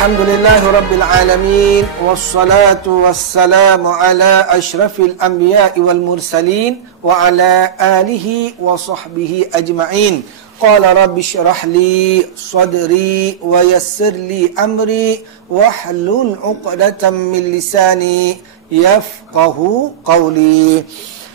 Alhamdulillahi Rabbil Alamin. Wassalatu wassalamu ala ashrafil anbiya'i wal mursalin wa ala alihi wa sahbihi ajma'in. Qala rabbi syrah li sadri wa yassir li amri wahlul 'uqdatam min lisani yafqahu qawli.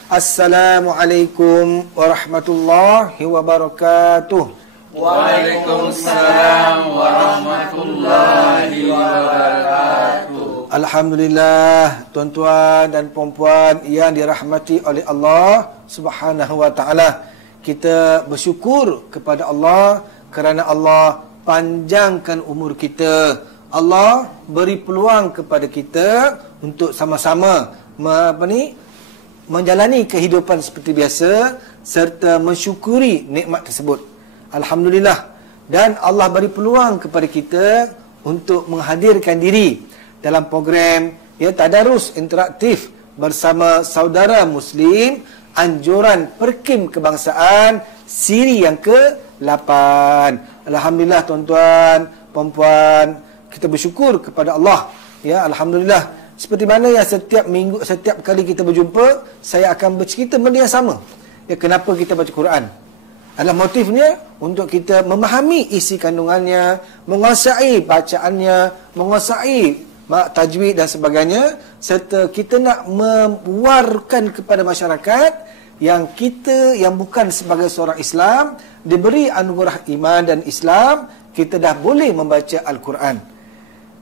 Assalamualaikum warahmatullahi wabarakatuh. Waalaikumsalam warahmatullahi wabarakatuh. Alhamdulillah, tuan-tuan dan puan-puan yang dirahmati oleh Allah Subhanahu wa taala. Kita bersyukur kepada Allah kerana Allah panjangkan umur kita. Allah beri peluang kepada kita untuk sama-sama menjalani kehidupan seperti biasa serta mensyukuri nikmat tersebut. Alhamdulillah. Dan Allah beri peluang kepada kita untuk menghadirkan diri dalam program tadarus interaktif bersama saudara Muslim, anjuran Perkim Kebangsaan siri yang ke-8. Alhamdulillah tuan-tuan, puan-puan, kita bersyukur kepada Allah. Ya, alhamdulillah. Seperti mana yang setiap minggu, setiap kali kita berjumpa, saya akan bercerita benda yang sama. Ya, kenapa kita baca Quran? Adalah motifnya untuk kita memahami isi kandungannya, menguasai bacaannya, menguasai tajwid dan sebagainya, serta kita nak mewarkan kepada masyarakat yang kita yang bukan sebagai seorang Islam diberi anugerah iman dan Islam, kita dah boleh membaca Al-Quran.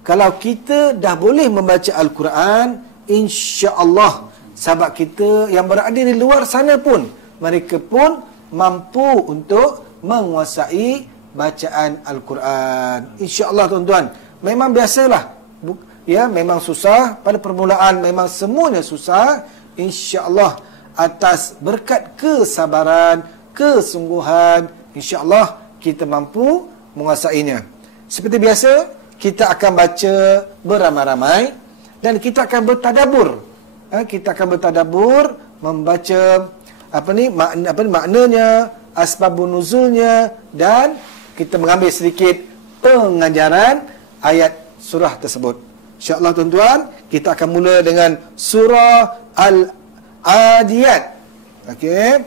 Kalau kita dah boleh membaca Al-Quran, insya-Allah sahabat kita yang berada di luar sana pun, mereka pun mampu untuk menguasai bacaan Al-Quran. InsyaAllah tuan-tuan. Memang biasalah. Memang susah. Pada permulaan memang semuanya susah. InsyaAllah atas berkat kesabaran, kesungguhan, InsyaAllah kita mampu menguasainya. Seperti biasa, kita akan baca beramai-ramai dan kita akan bertadabur. Kita akan bertadabur, membaca maknanya, asbabun nuzulnya, dan kita mengambil sedikit pengajaran ayat surah tersebut. InsyaAllah tuan-tuan, kita akan mula dengan surah Al-Adiyat. Okey.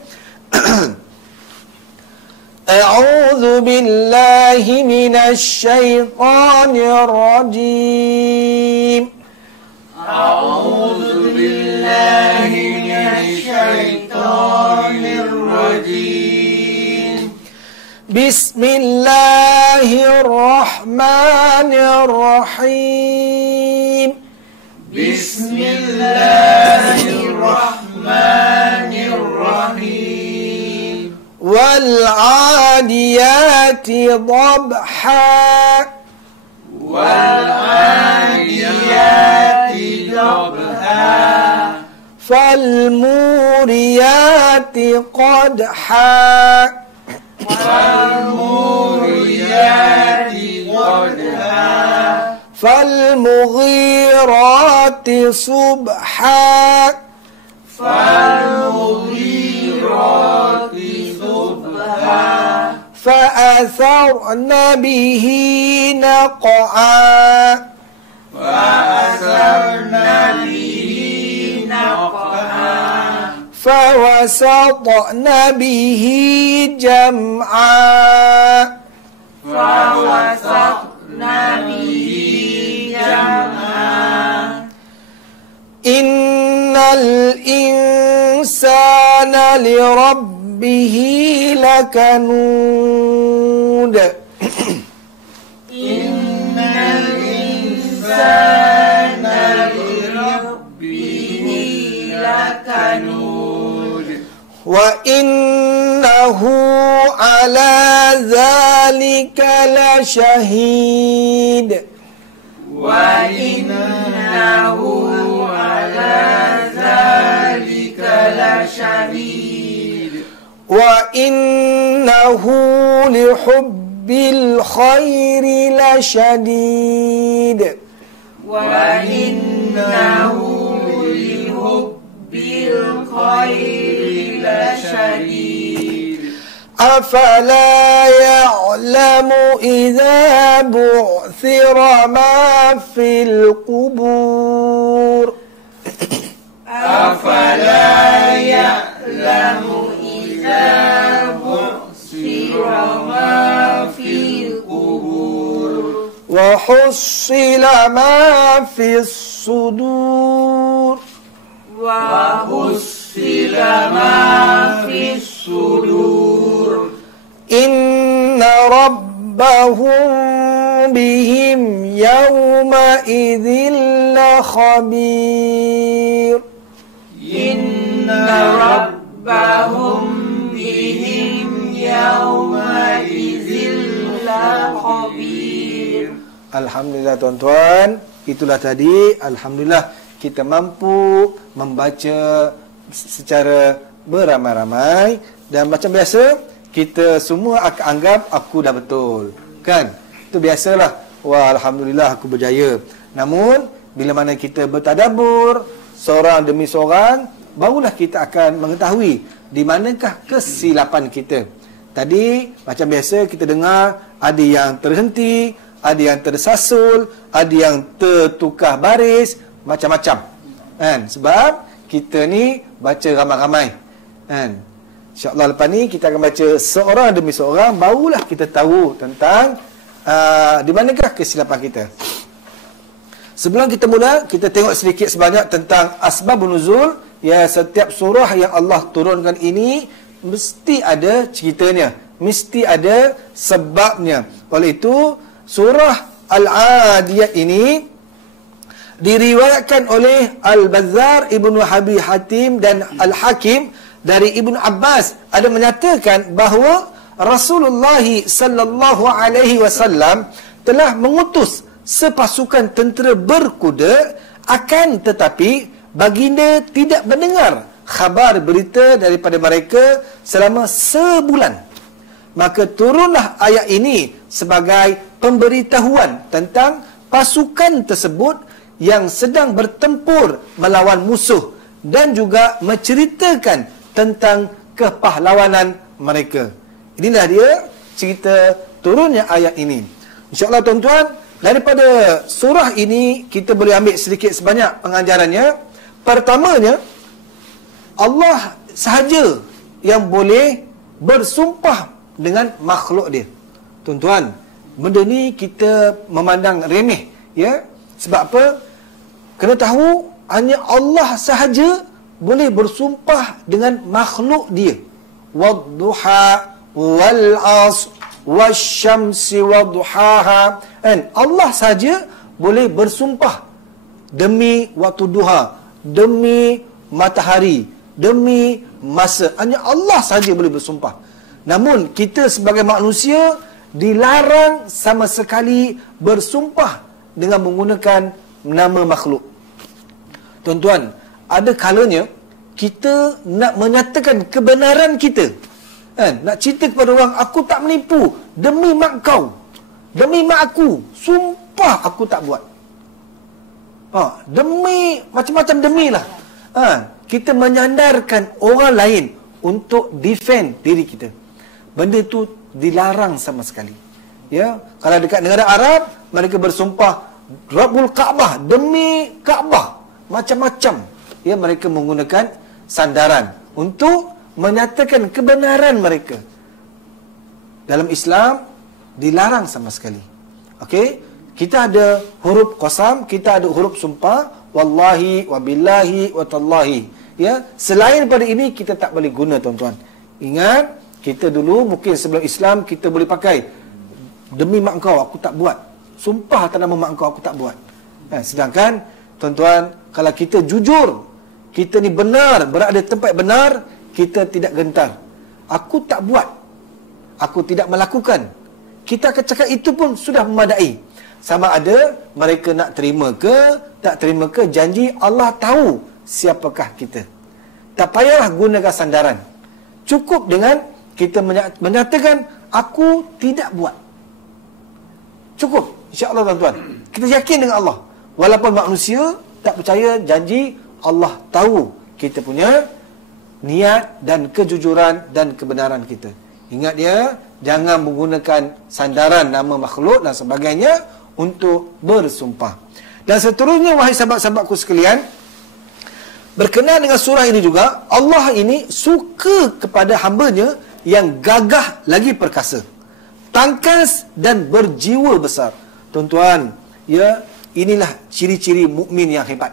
A'udzu billahi minasy syaithanir rajim. A'udzu billahi minasy syaitonir rajim. Bismillahirrahmanirrahim. Bismillahirrahmanirrahim. Wal 'adiyati dhabha. Wal 'adiyati dhabha. فالموريات قدحا فالموريات قدحا فالمغيرات صبحا فالمغيرات صبحا فأثرن به نقعا فأثرن به فوسطن به جمعا فوسطن به جمعا إن الإنسان لربه لكنود إن الإنسان لربه لكنود وإنه على ذلك لشهيد وإنه على ذلك لشهيد وإنه لحب الخير لشديد وإنه لحب الخير لشديد Afala ya'lamu idza bu'thira ma fil qubur. Afala ya'lamu idza bu'thira ma fil qubur. Wa hussila ma fis sudur. Wa hussila ma fis sudur. Inna rabbahum bihim yawma idzin la khabir. Inna rabbahum bihim yawma idzin la khabir. Alhamdulillah tuan-tuan, itulah tadi alhamdulillah kita mampu membaca secara beramai-ramai dan macam biasa kita semua akan anggap aku dah betul, kan? Itu biasalah. Wah, alhamdulillah aku berjaya. Namun bila mana kita bertadabbur seorang demi seorang, barulah kita akan mengetahui di manakah kesilapan kita. Tadi macam biasa kita dengar ada yang terhenti, ada yang tersasul, ada yang tertukar baris, macam-macam. Kan? Sebab kita ni baca ramai-ramai. Kan? InsyaAllah lepas ni kita akan baca seorang demi seorang, barulah kita tahu tentang di manakah kesilapan kita. Sebelum kita mula, kita tengok sedikit sebanyak tentang asbabun nuzul. Ya, setiap surah yang Allah turunkan ini mesti ada ceritanya, mesti ada sebabnya. Oleh itu, surah Al-Adiyat ini diriwayatkan oleh Al-Bazzar, Ibnu Abi Hatim dan Al-Hakim dari Ibnu Abbas ada menyatakan bahawa Rasulullah sallallahu alaihi wasallam telah mengutus sepasukan tentera berkuda, akan tetapi baginda tidak mendengar khabar berita daripada mereka selama sebulan. Maka turunlah ayat ini sebagai pemberitahuan tentang pasukan tersebut yang sedang bertempur melawan musuh dan juga menceritakan tentang kepahlawanan mereka. Inilah dia cerita turunnya ayat ini. InsyaAllah tuan-tuan, daripada surah ini kita boleh ambil sedikit sebanyak pengajarannya. Pertamanya, Allah sahaja yang boleh bersumpah dengan makhluk dia. Tuan-tuan, benda ni kita memandang remeh, ya. Sebab apa? Kena tahu hanya Allah sahaja boleh bersumpah dengan makhluk dia. Wadduha wal as wasyamsi wadduhaha. And Allah sahaja boleh bersumpah demi waktu duha, demi matahari, demi masa. Hanya Allah sahaja boleh bersumpah. Namun kita sebagai manusia dilarang sama sekali bersumpah dengan menggunakan nama makhluk. Tuan-tuan, ada kalanya kita nak menyatakan kebenaran kita, kan? Nak cerita kepada orang, aku tak menipu, demi mak kau, demi mak aku, sumpah aku tak buat. Demi macam-macam demilah. Kita menyandarkan orang lain untuk defend diri kita. Benda tu dilarang sama sekali. Ya, kalau dekat negara Arab, mereka bersumpah Rabbul Kaabah, demi Kaabah, macam-macam. Ya, mereka menggunakan sandaran untuk menyatakan kebenaran mereka. Dalam Islam dilarang sama sekali. Okey, kita ada huruf qasam, kita ada huruf sumpah, wallahi, wabillahi, watallahi. Ya, selain daripada ini kita tak boleh guna, tuan-tuan. Ingat, kita dulu mungkin sebelum Islam kita boleh pakai demi mak kau aku tak buat. Sumpah atas nama mak kau aku tak buat. Sedangkan tuan-tuan, kalau kita jujur, kita ni benar, berada di tempat benar, kita tidak gentar. Aku tak buat, aku tidak melakukan. Kita akan cakap itu pun sudah memadai. Sama ada mereka nak terima ke, tak terima ke, janji Allah tahu siapakah kita. Tak payahlah gunakan sandaran. Cukup dengan kita menyatakan aku tidak buat. Cukup, insya-Allah tuan-tuan. Kita yakin dengan Allah. Walaupun manusia tak percaya, janji Allah tahu kita punya niat dan kejujuran dan kebenaran kita. Ingat dia, jangan menggunakan sandaran nama makhluk dan sebagainya untuk bersumpah. Dan seterusnya, wahai sahabat-sahabatku sekalian, berkenaan dengan surah ini juga, Allah ini suka kepada hamba-Nya yang gagah lagi perkasa, tangkas dan berjiwa besar. Tuan-tuan, ya, inilah ciri-ciri mukmin yang hebat.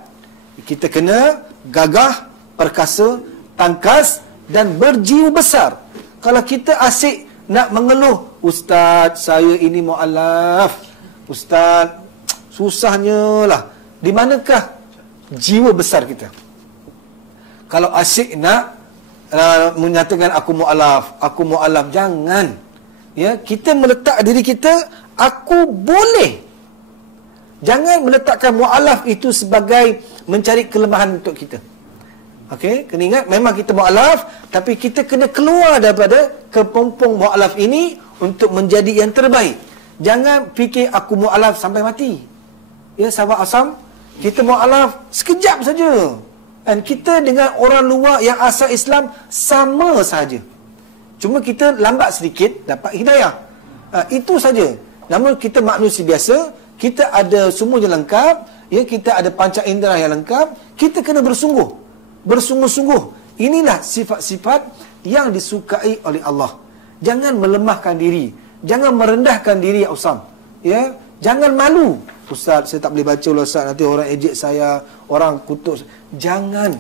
Kita kena gagah, perkasa, tangkas dan berjiwa besar. Kalau kita asyik nak mengeluh, ustaz, saya ini mu'alaf, ustaz, susahnya lah. Di manakah jiwa besar kita? Kalau asyik nak menyatakan aku mu'alaf, jangan. Ya, kita meletak diri kita, aku boleh. Jangan meletakkan mu'alaf itu sebagai mencari kelemahan untuk kita. Okey, kena ingat memang kita mu'alaf, tapi kita kena keluar daripada kepompong mu'alaf ini untuk menjadi yang terbaik. Jangan fikir aku mu'alaf sampai mati. Ya, sahabat Asam, kita mu'alaf sekejap saja. Dan kita dengan orang luar yang asal Islam sama saja. Cuma kita lambat sedikit dapat hidayah. Itu saja. Namun kita manusia biasa, kita ada semuanya lengkap, ya, kita ada panca indera yang lengkap, kita kena bersungguh-sungguh. Inilah sifat-sifat yang disukai oleh Allah. Jangan melemahkan diri, jangan merendahkan diri, ya Usam. Ya, jangan malu. Ustaz, saya tak boleh baca lah Ustaz, nanti orang ejek saya, orang kutuk. Jangan.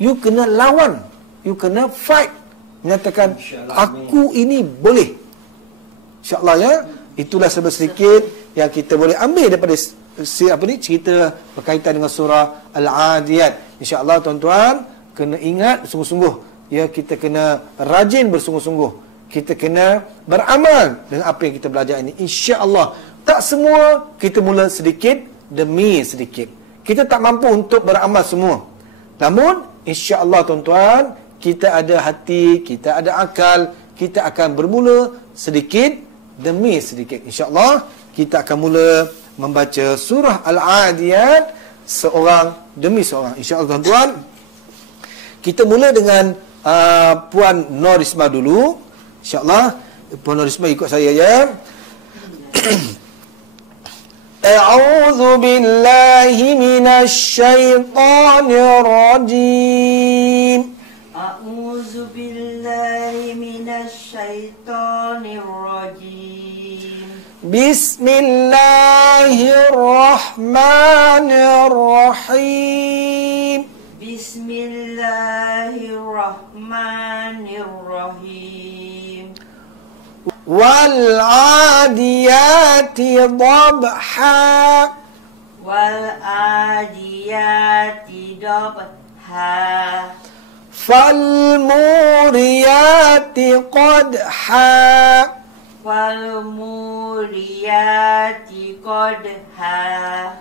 You kena lawan, you kena fight, menyatakan aku ini boleh. InsyaAllah, ya. Itulah sedikit yang kita boleh ambil daripada cerita berkaitan dengan surah Al-Adiyat. InsyaAllah tuan-tuan kena ingat sungguh-sungguh, ya, kita kena rajin bersungguh-sungguh. Kita kena beramal dengan apa yang kita belajar ini. InsyaAllah, tak semua, kita mula sedikit demi sedikit. Kita tak mampu untuk beramal semua. Namun insyaAllah tuan-tuan, kita ada hati, kita ada akal, kita akan bermula sedikit demi sedikit. InsyaAllah kita akan mula membaca surah Al-Adiyat seorang demi seorang. InsyaAllah tuan-tuan, kita mula dengan Puan Norisma dulu. InsyaAllah Puan Norisma ikut saya, ya. A'udzu billahi minasy syaithanir rajim. A'udzu billahi minasy syaithanir rajim. Bismillahirrahmanirrahim. Bismillahirrahmanirrahim. Wal 'adiyati dhabha. Wal 'adiyati dhabha. Fal muriyati qadha. Wal muriyati qadha.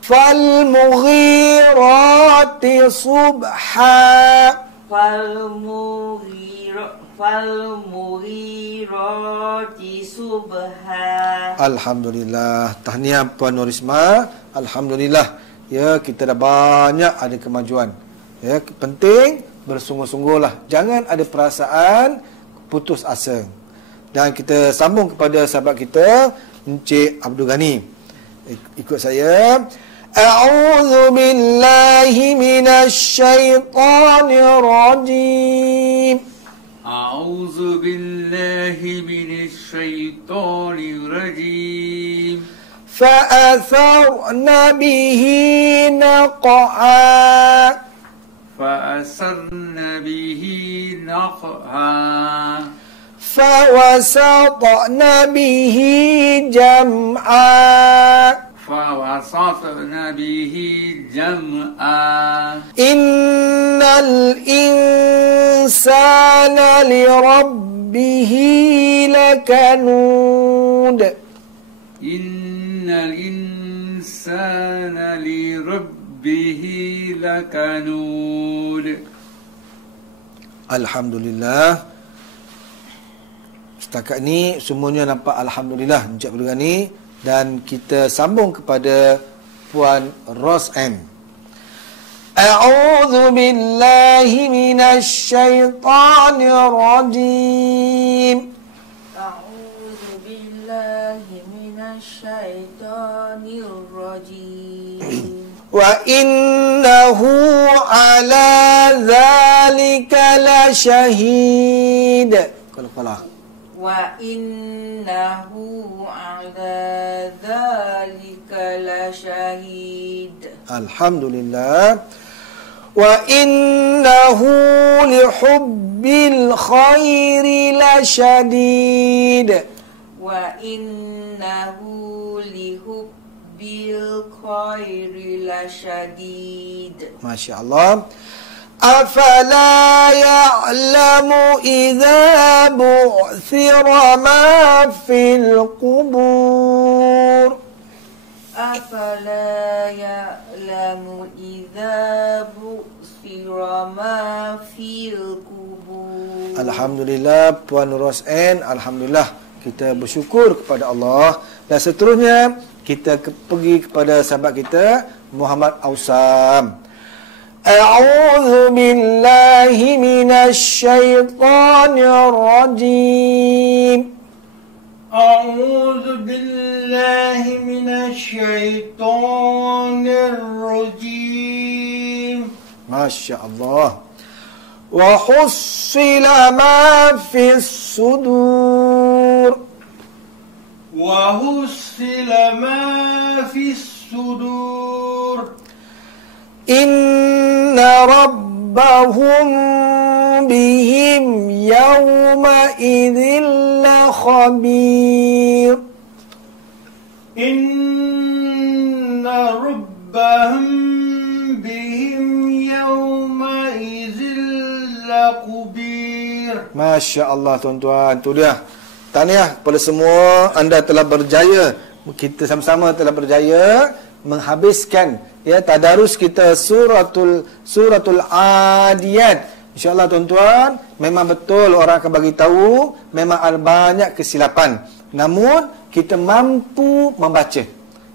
Fal mughirati subha. Fal mughirati subha. Alhamdulillah. Tahniah Puan Norisma. Alhamdulillah. Ya, kita dah banyak ada kemajuan. Ya, penting bersungguh-sungguhlah. Jangan ada perasaan putus asa. Dan kita sambung kepada sahabat kita, Encik Abdul Ghani. Ikut saya. A'udzu billahi minasy syaithanir rajim. A'udzu billahi minasy syaithanir rajim. Fa'atharna bihi naq'a. فأثرن به نقعا فوسطن به جمعا فوسطن به جمعا إن الإنسان لربه لكنود إن الإنسان لربه لكنود. Alhamdulillah. Setakat ni semuanya nampak Alhamdulillah, Encik Abdul Ghani. Dan kita sambung kepada Puan Ros M. A'udzu billahi minasy syaithanir rajim. A'udzu billahi minasyaitonir rajim. Wa innahu ala dzalika lasyahid. Qala. Wa innahu ala dzalika lasyahid. Alhamdulillah. Wa innahu lihubbil khairi lasyadid. Wa innahu lihubbil khairi lasyadid. Masya Allah. Afala ya'lamu idza bu'thira ma fil qubur. Afala ya'lamu idza bu'thira ma fil qubur. Alhamdulillah Puan Rosen, alhamdulillah kita bersyukur kepada Allah. Dan seterusnya kita pergi kepada sahabat kita Muhammad Ausam. A'udzu billahi minasy syaithanir rajim. أعوذ بالله من الشيطان الرجيم. Masya Allah. Wa hussila ma fis sudur. وهسل ما في الصدور. Inna rabbahum bihim yawma idzin la khabir. إن ربهم بهم يومئذ لخبير. Masya Allah tuan-tuan. Itu dia. Tahniah kepada semua. Anda telah berjaya. Kita sama-sama telah berjaya menghabiskan tadarus kita suratul Adiyat. InsyaAllah tuan-tuan, memang betul orang akan bagi tahu memang ada banyak kesilapan. Namun kita mampu membaca.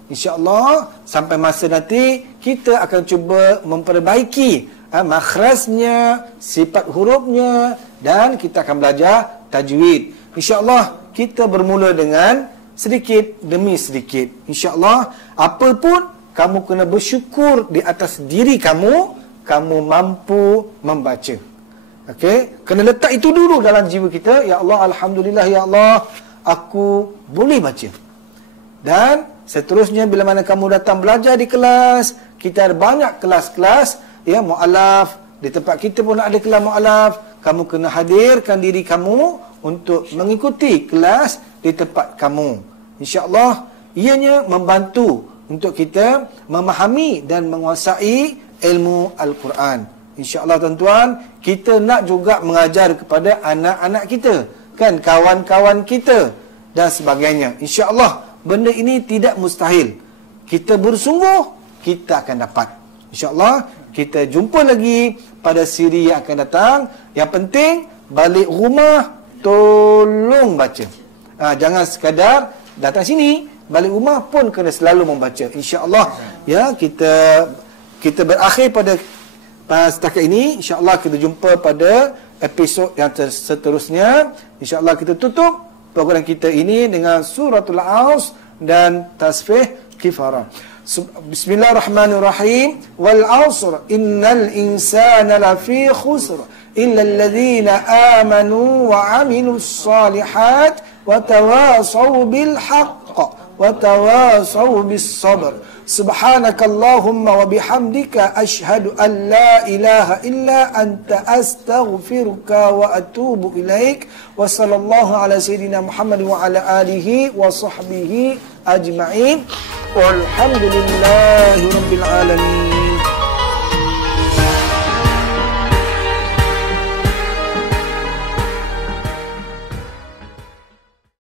InsyaAllah sampai masa nanti kita akan cuba memperbaiki makhrajnya, sifat hurufnya, dan kita akan belajar tajwid. InsyaAllah kita bermula dengan sedikit demi sedikit. InsyaAllah apa pun kamu kena bersyukur di atas diri kamu mampu membaca. Okey, kena letak itu dulu dalam jiwa kita. Ya Allah, alhamdulillah ya Allah, aku boleh baca. Dan seterusnya bila mana kamu datang belajar di kelas, kita ada banyak kelas-kelas mu'alaf. Di tempat kita pun ada kelas mu'alaf. Kamu kena hadirkan diri kamu untuk mengikuti kelas di tempat kamu. InsyaAllah ianya membantu untuk kita memahami dan menguasai ilmu Al-Quran. InsyaAllah tuan-tuan, kita nak juga mengajar kepada anak-anak kita, kan, kawan-kawan kita dan sebagainya. InsyaAllah benda ini tidak mustahil. Kita bersungguh, kita akan dapat. InsyaAllah kita jumpa lagi pada siri yang akan datang. Yang penting balik rumah tolong baca. Jangan sekadar datang sini, balik rumah pun kena selalu membaca. InsyaAllah kita berakhir pada setakat ini. InsyaAllah kita jumpa pada episod yang seterusnya. InsyaAllah kita tutup program kita ini dengan suratul Aus dan tasfih kifarah. Bismillahirrahmanirrahim. Wal 'asr innal insana lafi khusr illa alladhina amanu wa 'amilus salihat wa tawasaw bil haqq wa tawasaw bis sabr. Subhanakallahumma wa bihamdika ashhadu an la ilaha illa anta astaghfiruka wa atubu ilaik. Wa sallallahu ala sayyidina Muhammad wa ala alihi wa sahbihi ajma'in. Walhamdulillahi rabbil alamin.